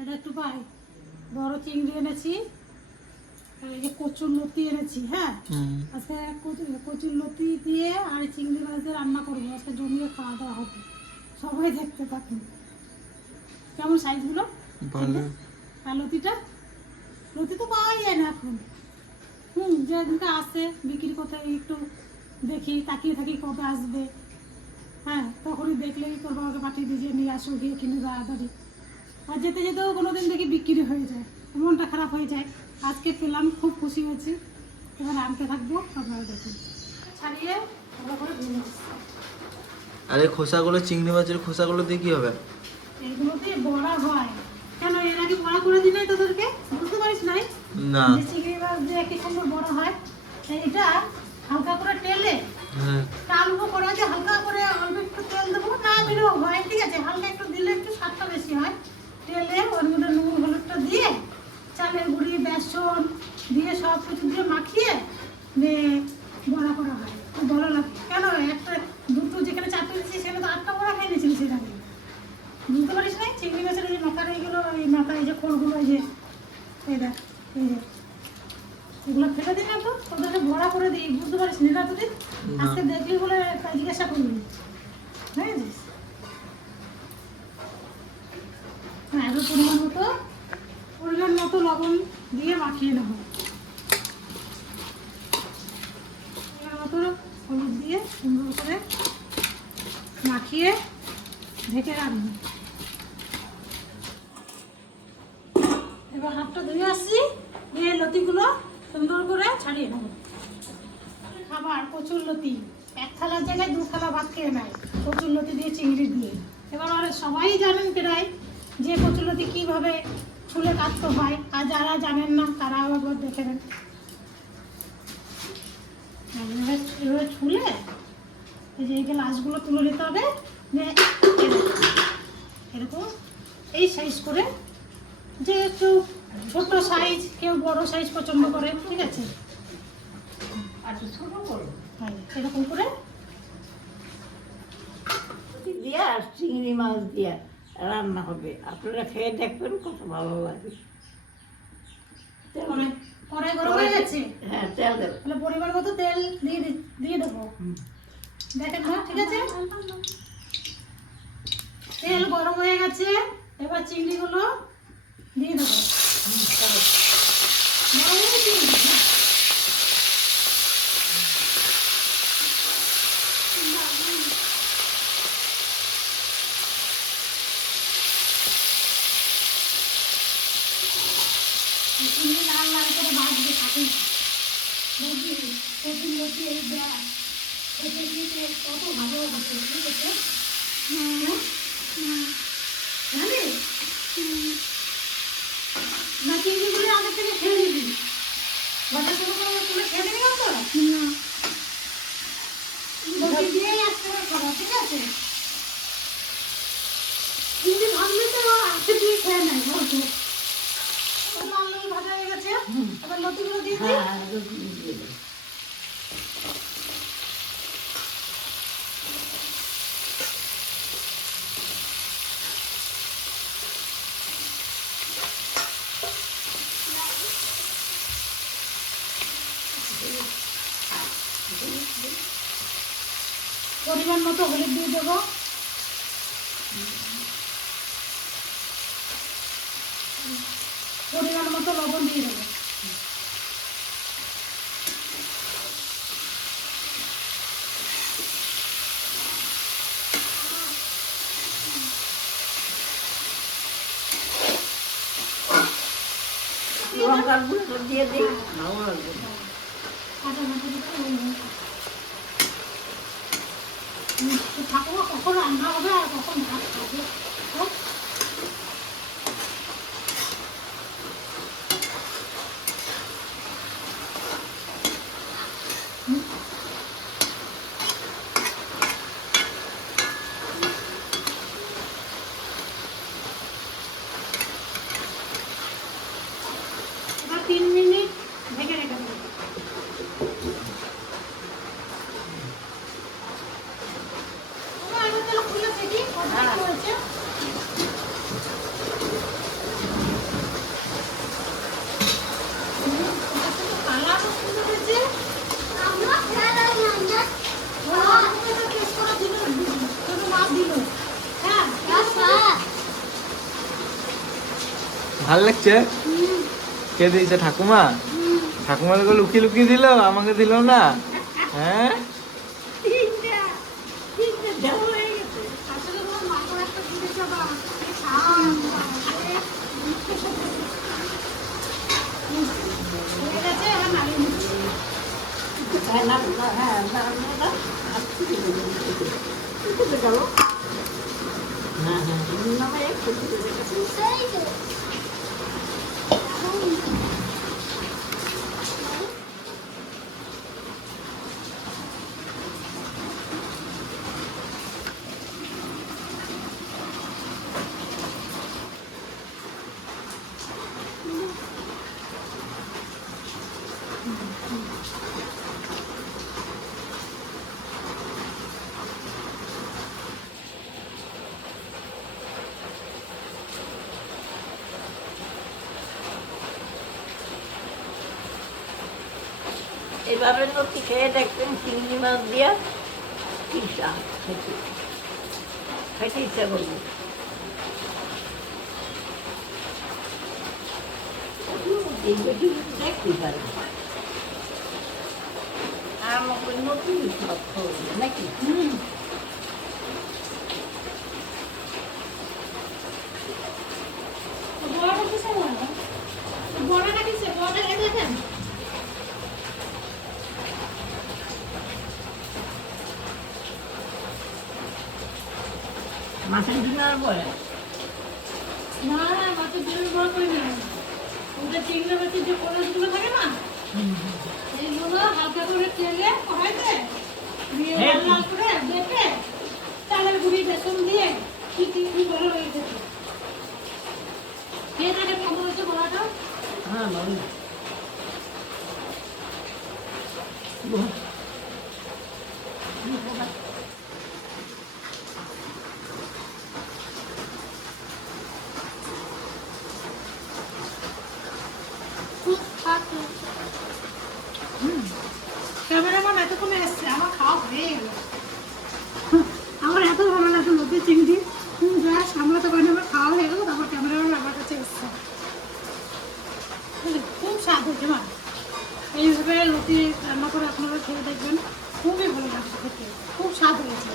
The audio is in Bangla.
এটা একটু পাই। বড় চিংড়ি এনেছি, এই যে কচুর লতি এনেছি। হ্যাঁ, আজকে কচুর লতি দিয়ে আর চিংড়ি মাছ দিয়ে রান্না করবো। আজকে জমিয়ে খাওয়া দাওয়া হবে। সবাই দেখতে থাকুন। কেমন সাইজগুলো ভালো। আর লতি তো পাওয়াই যায় না এখন। যেদিনকে আসে বিক্রি করতে একটু দেখি, তাকিয়ে থাকি কবে আসবে। হ্যাঁ, তখনই দেখলেই তোর বাবাকে পাঠিয়ে দিয়ে নিয়ে আসো, গিয়ে কিনে তাড়াতাড়ি। আর যেতে যেতেও কোনো দিন দেখি বিক্রি হয়ে যায়, মনটা খারাপ হয়ে যায়। আজকে পেলাম, খুব খুশি হয়েছি। এবার আনতে থাকবো, আপনারা দেখুন। ছাড়িয়ে ভালো করে ধুয়ে আর এই খোসাগুলো, চিংড়ি মাছের খোসাগুলো দিয়ে কি হবে? এগুলো দিয়ে বড়া হয়। কেন এর আগে বড়া করে দিই নাই তোদেরকে? বুঝতে পারিস নাই? না। যে চিংড়ি মাছ দিয়ে কি সুন্দর বড়া হয়। এটা হালকা করে তেলে টালবো, করে যে হালকা করে অল্প একটু তেল দেবো, না দিলেও হয়, ঠিক আছে। হালকা একটু দিলে একটু স্বাদটা বেশি হয়। তেলে ওর মধ্যে নুন হলুদটা দিয়ে, চালের গুঁড়ি, বেসন দিয়ে সব কিছু দিয়ে মাখিয়ে বড়া করা হয়। খুব ভালো লাগে। কেন একটা দুটো যেখানে চারটে দিচ্ছি সেখানে তো 8টা বড়া খেয়ে নিয়েছিলি সেটা। বুঝতে পারিস নাই? চিংড়ি মাছের এই যে মাথার এইগুলো, এই মাথা, এই যে খোলগুলো, এই যে এটা, এই যে এগুলো ফেলে দিই না তো, তোদেরকে ভরা করে দিই। বুঝতে পারিস না তোদের? আজকে দেখলি বলে জিজ্ঞাসা করবি, বুঝেছিস? হ্যাঁ, এবার পরিমাণ মতো লবণ দিয়ে মাখিয়ে নেব। পরিমাণ মতো হলুদ দিয়ে সুন্দর করে মাখিয়ে ঢেকে রাখবো। এবার হাতটা ধুয়ে আসছি, দিয়ে লতিগুলো সুন্দর করে ছাড়িয়ে নেবো। খাবার কচুর লতি, 1 থালার জায়গায় 2 থালা ভাত খেয়ে নেয় কচুর লতি দিয়ে, চিংড়ি দিয়ে। এবার সবাই জানেন প্রায় যে কচুর লতি কীভাবে ছুলে কাটতে হয়। আর যারা জানেন না তারা একবার দেখে নেন। এভাবে ছুলে এই যে এই গ্লাসগুলো তুলে নিতে হবে। এরকম এই সাইজ করে, যে একটু ছোট সাইজ, কেউ বড় সাইজ পছন্দ করে, ঠিক আছে। আচ্ছা, ছোট করো। হ্যাঁ, এরকম করে দিয়ে আর চিংড়ি মাছ দিয়ে রান্না হবে। আপনারা খেয়ে দেখবেন, কত ভালো লাগে। কড়াই গরম হয়ে গেছে। হ্যাঁ, তেল দেবো। তাহলে পরিমাণ মতো তেল দিয়ে দেবো। দেখেন না, ঠিক আছে। তেল গরম হয়ে গেছে, এবার চিংড়িগুলো দিয়ে দেবো। গরম হয়ে চিংড়ি, চিংড়ি লাল লাল করে ভাজবে, থাকুন। বুঝলি, কচুর লতি এই ব্যাগ খেতে খেতে কত ভালো হচ্ছে, ঠিক আছে। জানিস না, চিংড়িগুলো আগে থেকে খেয়ে নিবি। ভাজা শুরু করে তুলে খেয়ে নিবি না তো? লতি দিয়েই আসতে হবে খাবার, ঠিক আছে। চিংড়ি ভাজলে তো আজকে দিয়ে খেয়ে নেয় বলতো। লাল লাল ভাজা হয়ে গেছে, এবার লতিগুলো দিয়ে দিই। হ্যাঁ, রুটি দিয়ে দেবো। পরিমাণ মতো হলুদ দিয়ে দেবো। পরিমাণ মতো লবণ দিয়ে দেবো। লঙ্কার গুঁড়ো দিয়ে দিই, ভালো লাগবে। ঠাকুমা কখন রান্না হবে আর কখন ভাত খাবে? এবার 3 মিনিট ঢেকে রেখে দেবো। খুলে দেখি কত হয়েছে। ভাল লাগছে? কে দিয়েছে? ঠাকুমা? ঠাকুমাকে লুকিয়ে লুকিয়ে দিল, আমাকে দিল না? হ্যাঁ, তিনটে দেওয়া হয়ে গেছে। আসলে তোমার মা করে একটা জিনিস বাবা, এই শাক, হয়ে গেছে, এবার নাড়িয়ে নিচ্ছি। হ্যাঁ, না, না, হ্যাঁ, না, না, না, আর কি দেবো? উঠে গেল। হ্যাঁ, হ্যাঁ, নামে একটু উঠে গেছে। এভাবে লতি খেয়ে দেখবেন চিংড়ি মাছ দিয়া কি স্বাদ খেতে খাইতে ইচ্ছা করবে। দেখতে পারেন আমাকে নতুন সব খাওয়াবে নাকি? বড়টা কিসে বড়? বড়টা কিসে? বড়টা এই দেখেন। মাছের ডিনার বলে না, না, মাছের ডিম বড় করে নিলাম। ওটা চিংড়ি মাছের যে কোরাসগুলো থাকে না, এইগুলো হালকা করে তেলে কড়াইতে দিয়ে লাল লাল করে বেটে চালের গুঁড়ি বেসন দিয়ে কি ভালো হয়ে যেত। খেয়ে দেখেন কেমন হয়েছে বড়াটা। হ্যাঁ ভালো ক্যামেরাম্যান এতক্ষণে এসছে, আমার খাওয়া হয়ে গেল। আমার এত ভালো লাগে লতি চিংড়ি, যা সামলাতে পারিনি, আমার খাওয়া হয়ে গেল। তারপর ক্যামেরাম্যান আমার কাছে এসছে। খুব স্বাদ হয়েছে মা। এইভাবে লতি রান্না করে আপনারা খেয়ে দেখবেন, খুবই ভালো লাগছে খেতে, খুব স্বাদ হয়েছে।